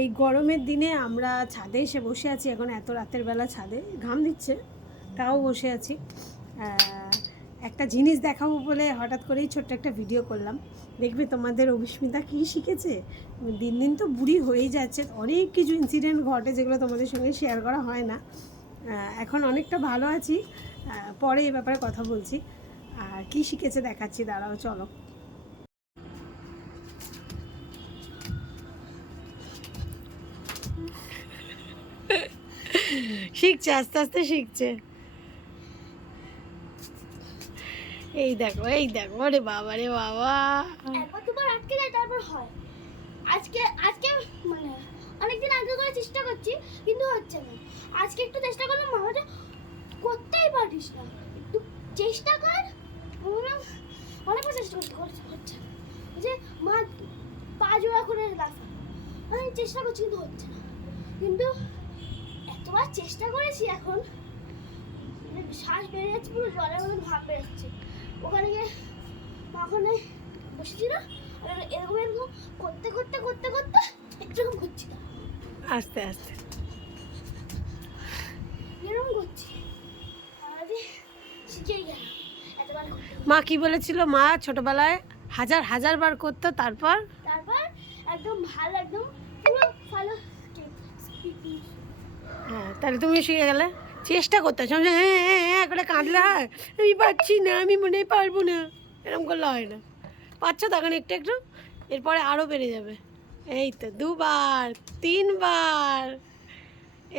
এই গরমের দিনে আমরা ছাদে এসে বসে আছি। এখন এত রাতের বেলা ছাদে ঘাম দিচ্ছে, তাও বসে আছি। একটা জিনিস দেখাবো বলে হঠাৎ করেই ছোট্ট একটা ভিডিও করলাম। দেখবে তোমাদের অভিস্মিতা কী শিখেছে। দিন দিন তো বুড়ি হয়েই যাচ্ছে, অনেক কিছু ইনসিডেন্ট ঘটে যেগুলো তোমাদের সঙ্গে শেয়ার করা হয় না। এখন অনেকটা ভালো আছি, পরে এ ব্যাপারে কথা বলছি। আর কী শিখেছে দেখাচ্ছি, দাঁড়াও চলো। শিখছে, আস্তে আস্তে শিখছে। এই দেখো, এই দেখো, রে বাবা, রে বাবা, একবার দুবার আটকে যায় তারপর হয়। আজকে আজকে মানে অনেকদিন আগে করে চেষ্টা করছি কিন্তু হচ্ছে না। আজকে একটু চেষ্টা করলাম, মামাটা করতেই পারিস না, একটু চেষ্টা কর। অনেকবার চেষ্টা করতে হচ্ছে না। যে মা পা জোড়া করে রাখা, আমি চেষ্টা করছি কিন্তু হচ্ছে না। কিন্তু এতবার চেষ্টা করেছি এখন শ্বাস বেড়ে যাচ্ছে, পুরো জলের মতো ভাব বেরোচ্ছে। ওখানে গিয়ে ওখানে বসেছিল আর এরকম এরকম করতে করতে করতে করতে এরকম করছি, আস্তে আস্তে এরকম করছি, আরে শিখেই গেলাম এতবার। মা কি বলেছিল? মা ছোটবেলায় হাজার হাজার বার করতো, তারপর তারপর একদম ভালো, একদম পুরো ভালো। হ্যাঁ, তাহলে তুমি শিখে গেলে। চেষ্টা করতে সমঝে, হ্যাঁ হ্যাঁ হ্যাঁ করে কাঁদলে হয়? আমি পারছি না, আমি মনে হয় পারবো না, এরকম করলে হয় না। পারছো তখন একটু একটু, এরপরে আরও বেড়ে যাবে। এই তো 2 বার 3 বার,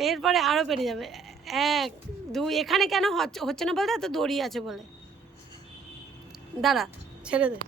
এরপরে আরও বেড়ে যাবে। 1 2, এখানে কেন হচ্ছে না বলতে? তো দড়ি আছে বলে। দাঁড়া, ছেড়ে দে।